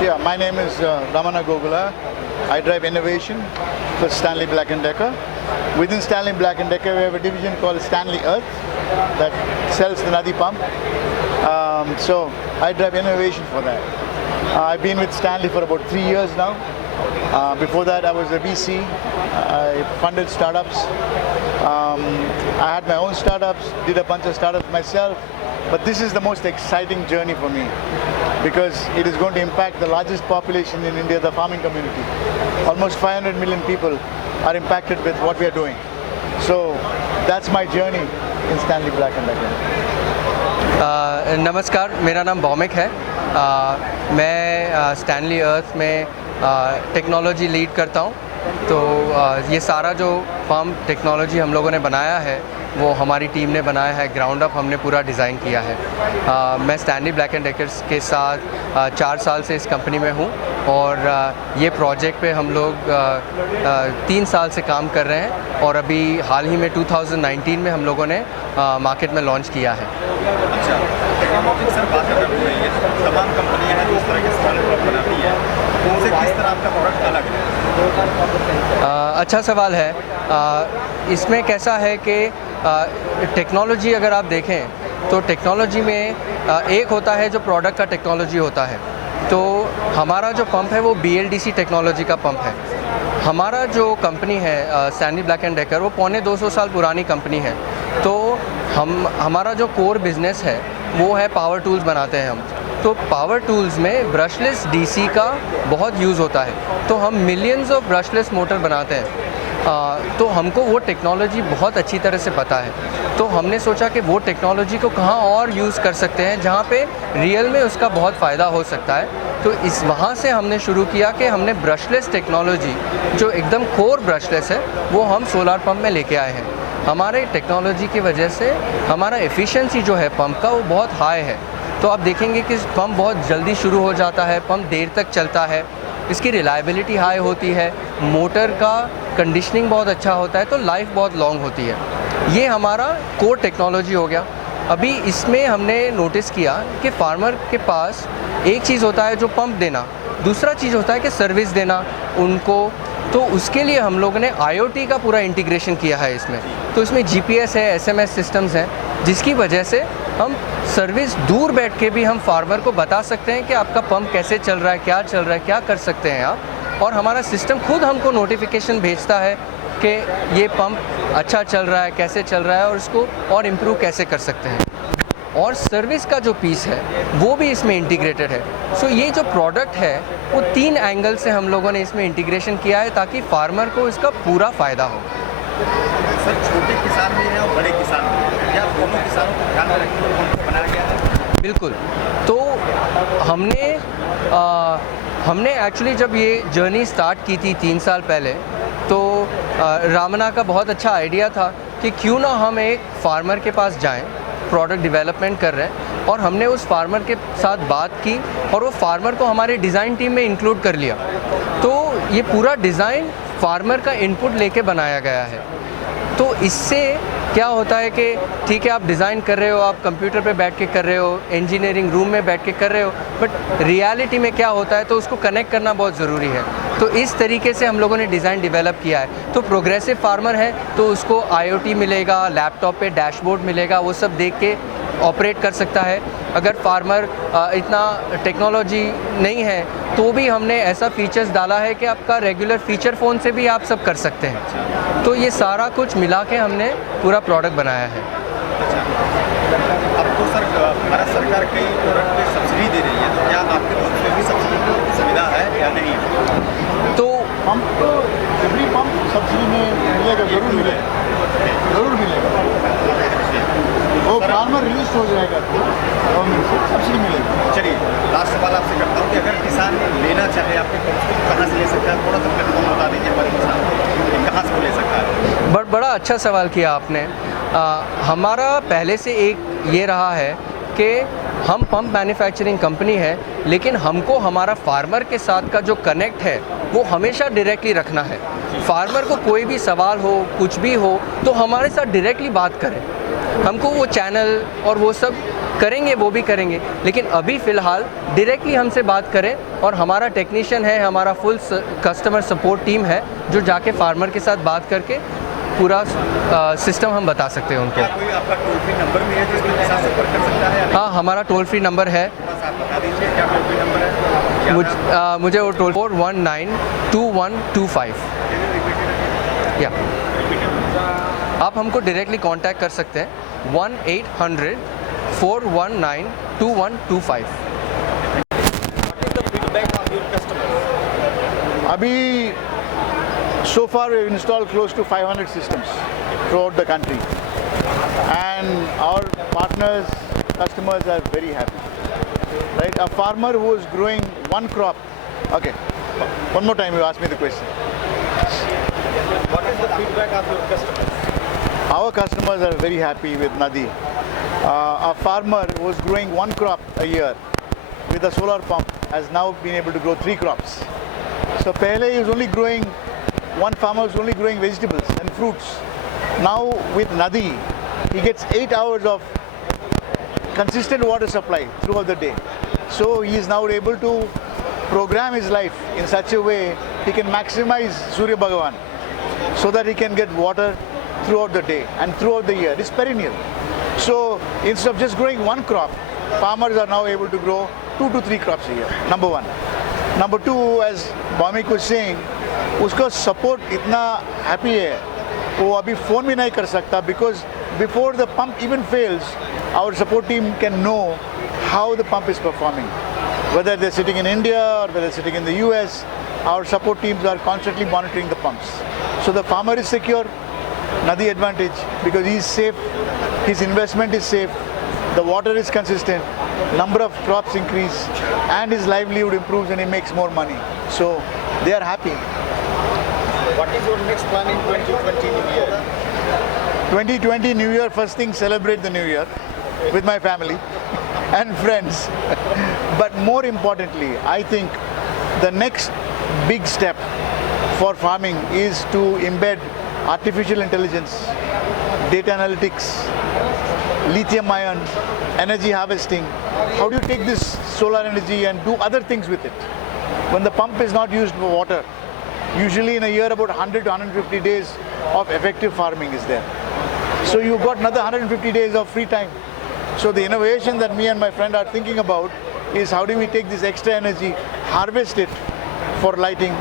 Yeah, my name is Ramana Gogula. I drive innovation for Stanley Black & Decker. Within Stanley Black & Decker, we have a division called Stanley Earth that sells the Nadi pump. So I drive innovation for that. I've been with Stanley for about 3 years now. Before that, I was a VC. I funded startups. I had my own startups, did a bunch of startups myself. But this is the most exciting journey for me because it is going to impact the largest population in India, the farming community. Almost 500 million people are impacted with what we are doing. So that's my journey in Stanley Black & Decker. नमस्कार, मेरा नाम भौमिक है। मैं Stanley अर्थ में technology lead करता हूँ। तो ये सारा जो पंप टेक्नोलॉजी हम लोगों ने बनाया है वो हमारी टीम ने बनाया है, ग्राउंड अप हमने पूरा डिज़ाइन किया है। मैं स्टैनली ब्लैक एंड डेकर्स के साथ 4 साल से इस कंपनी में हूँ और ये प्रोजेक्ट पे हम लोग 3 साल से काम कर रहे हैं और अभी हाल ही में 2019 में हम लोगों ने मार्केट में लॉन्च किया है। अच्छा, टेक्नोलॉजी सर बात कर रही है, तमाम कंपनियां हैं जिस तरह के स्मार्ट प्रोडक्ट बनाती है, उनसे किस तरह आपका प्रोडक्ट अलग है? अच्छा सवाल है। इसमें कैसा है कि टेक्नोलॉजी अगर आप देखें तो टेक्नोलॉजी में एक होता है जो प्रोडक्ट का टेक्नोलॉजी होता है। तो हमारा जो पंप है वो BLDC टेक्नोलॉजी का पंप है। हमारा जो कंपनी है स्टैनली ब्लैक एंड डेकर, वो 250 साल पुरानी कंपनी है। तो हमारा जो कोर बिज़नेस है वो है पावर टूल्स बनाते हैं हम। तो पावर टूल्स में ब्रशलेस DC का बहुत यूज़ होता है। तो हम मिलियंस ऑफ ब्रशलेस मोटर बनाते हैं। तो हमको वो टेक्नोलॉजी बहुत अच्छी तरह से पता है। तो हमने सोचा कि वो टेक्नोलॉजी को कहाँ और यूज़ कर सकते हैं जहाँ पे रियल में उसका बहुत फ़ायदा हो सकता है। तो वहाँ से हमने शुरू किया कि हमने ब्रशलेस टेक्नोलॉजी जो एकदम कोर ब्रशलेस है वो हम सोलार पंप में लेके आए हैं। हमारे टेक्नोलॉजी की वजह से हमारा एफिशिएंसी जो है पंप का वो बहुत हाई है। तो आप देखेंगे कि पंप बहुत जल्दी शुरू हो जाता है, पंप देर तक चलता है, इसकी रिलायबिलिटी हाई होती है, मोटर का कंडीशनिंग बहुत अच्छा होता है, तो लाइफ बहुत लॉन्ग होती है। ये हमारा कोर टेक्नोलॉजी हो गया। अभी इसमें हमने नोटिस किया कि फार्मर के पास एक चीज़ होता है जो पंप देना, दूसरा चीज़ होता है कि सर्विस देना उनको। तो उसके लिए हम लोगों ने IoT का पूरा इंटीग्रेशन किया है इसमें। तो इसमें GPS है, SMS सिस्टम्स हैं, जिसकी वजह से हम सर्विस दूर बैठ के भी हम फार्मर को बता सकते हैं कि आपका पंप कैसे चल रहा है, क्या चल रहा है, क्या कर सकते हैं आप। और हमारा सिस्टम खुद हमको नोटिफिकेशन भेजता है कि ये पंप अच्छा चल रहा है, कैसे चल रहा है और इसको और इम्प्रूव कैसे कर सकते हैं। और सर्विस का जो पीस है वो भी इसमें इंटीग्रेटेड है। सो ये जो प्रोडक्ट है वो 3 एंगल से हम लोगों ने इसमें इंटीग्रेशन किया है ताकि फार्मर को इसका पूरा फ़ायदा हो। सर, छोटे किसान भी हैं और बड़े किसान भी हैं, क्या दोनों किसानों को ध्यान में रखते हुए बनाया गया है? बिल्कुल। तो हमने एक्चुअली जब ये जर्नी स्टार्ट की थी 3 साल पहले, तो रामना का बहुत अच्छा आइडिया था कि क्यों ना हम एक फार्मर के पास जाएं, प्रोडक्ट डेवलपमेंट कर रहे हैं, और हमने उस फार्मर के साथ बात की और वो फार्मर को हमारे डिज़ाइन टीम में इंक्लूड कर लिया। तो ये पूरा डिज़ाइन फार्मर का इनपुट लेके बनाया गया है। तो इससे क्या होता है कि ठीक है, आप डिज़ाइन कर रहे हो, आप कंप्यूटर पे बैठ के कर रहे हो, इंजीनियरिंग रूम में बैठ के कर रहे हो, बट रियलिटी में क्या होता है तो उसको कनेक्ट करना बहुत ज़रूरी है। तो इस तरीके से हम लोगों ने डिज़ाइन डेवलप किया है। तो प्रोग्रेसिव फार्मर है तो उसको IoT मिलेगा, लैपटॉप पे डैशबोर्ड मिलेगा, वो सब देख के ऑपरेट कर सकता है। अगर फार्मर इतना टेक्नोलॉजी नहीं है तो भी हमने ऐसा फीचर्स डाला है कि आपका रेगुलर फीचर फ़ोन से भी आप सब कर सकते हैं। तो ये सारा कुछ मिला के हमने पूरा प्रोडक्ट बनाया है। अब तो सर भारत सरकार कई प्रोडक्ट पे सब्सिडी दे रही है, तो क्या आपके प्रोडक्ट पे भी सब्सिडी की सुविधा है या नहीं? तो पंप तो एवरी पंप सब्सिडी में मिलेगा, जरूर मिलेगा, जरूर मिलेगा। वो फार्मर रजिस्ट हो जाएगा तो गवर्नमेंट से सब्सिडी मिलेगी। चलिए, लास्ट सवाल आपसे करता हूँ कि अगर किसान लेना चाहे आपके पंप को कहाँ से ले सकता है? थोड़ा सा प्लेटफॉर्म बता दीजिए हमारे किसान को, कहाँ से ले सकता है? बड़ा अच्छा सवाल किया आपने। हमारा पहले से एक ये रहा है कि हम पंप मैन्युफैक्चरिंग कंपनी है, लेकिन हमको हमारा फार्मर के साथ का जो कनेक्ट है वो हमेशा डायरेक्टली रखना है। फार्मर को कोई भी सवाल हो, कुछ भी हो, तो हमारे साथ डायरेक्टली बात करें। हमको वो चैनल और वो सब करेंगे, वो भी करेंगे, लेकिन अभी फ़िलहाल डायरेक्टली हमसे बात करें और हमारा टेक्नीशियन है, हमारा फुल कस्टमर सपोर्ट टीम है जो जाके फार्मर के साथ बात करके पूरा सिस्टम हम बता सकते हैं उनको। क्या कोई आपका टोल फ्री नंबर भी है जिसमें किसान संपर्क कर सकता है? हाँ, हमारा टोल फ्री नंबर है। बस आप बता दीजिए क्या टोल फ्री नंबर है? मुझे वो टोल 4192125 या आप हमको डायरेक्टली कांटेक्ट कर सकते हैं 1-800-419-2125। Abhi, so far we've installed close to 500 systems throughout the country, and our partners, customers are very happy. Right? A farmer who is growing one crop. Okay, one more time you ask me the question. What is the feedback of your customers? Our customers are very happy with Nadi. A farmer who was growing one crop a year with a solar pump has now been able to grow 3 crops. So pehle he was only growing, one farmer was only growing vegetables and fruits. Now with Nadi, he gets 8 hours of consistent water supply throughout the day. So he is now able to program his life in such a way he can maximize Surya Bhagavan so that he can get water throughout the day and throughout the year. It's perennial. So instead of just growing one crop, farmers are now able to grow 2 to 3 crops a year. Number one. Number two, as Bhaumik was saying, usko support itna happy hai, wo abhi phone bhi nahi kar sakta, because before the pump even fails, our support team can know how the pump is performing. Whether they're sitting in India or whether they're sitting in the US, our support teams are constantly monitoring the pumps. So the farmer is secure, Nadi advantage, because he's safe, his investment is safe, the water is consistent, number of crops increase, and his livelihood improves and he makes more money. So they are happy. What is your next plan in 2020 New Year? 2020 New Year, first thing, celebrate the New Year with my family and friends. But more importantly, I think the next big step for farming is to embed artificial intelligence, data analytics, lithium ion, energy harvesting. How do you take this solar energy and do other things with it? When the pump is not used for water, usually in a year about 100 to 150 days of effective farming is there. So you've got another 150 days of free time. So the innovation that me and my friend are thinking about is how do we take this extra energy, harvest it for lighting,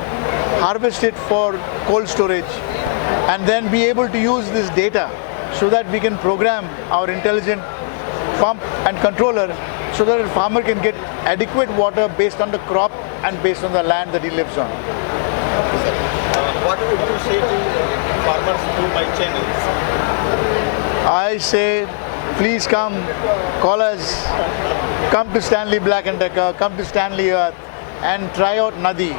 harvest it for cold storage, and then be able to use this data so that we can program our intelligent pump and controller so that a farmer can get adequate water based on the crop and based on the land that he lives on. What would you say to farmers through my channels? I say, please come, call us, come to Stanley Black & Decker, come to Stanley Earth and try out Nadi.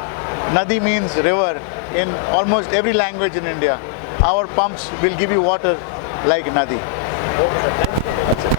Nadi means river in almost every language in India. Our pumps will give you water like Nadi. Okay, sir. Thank you. That's it.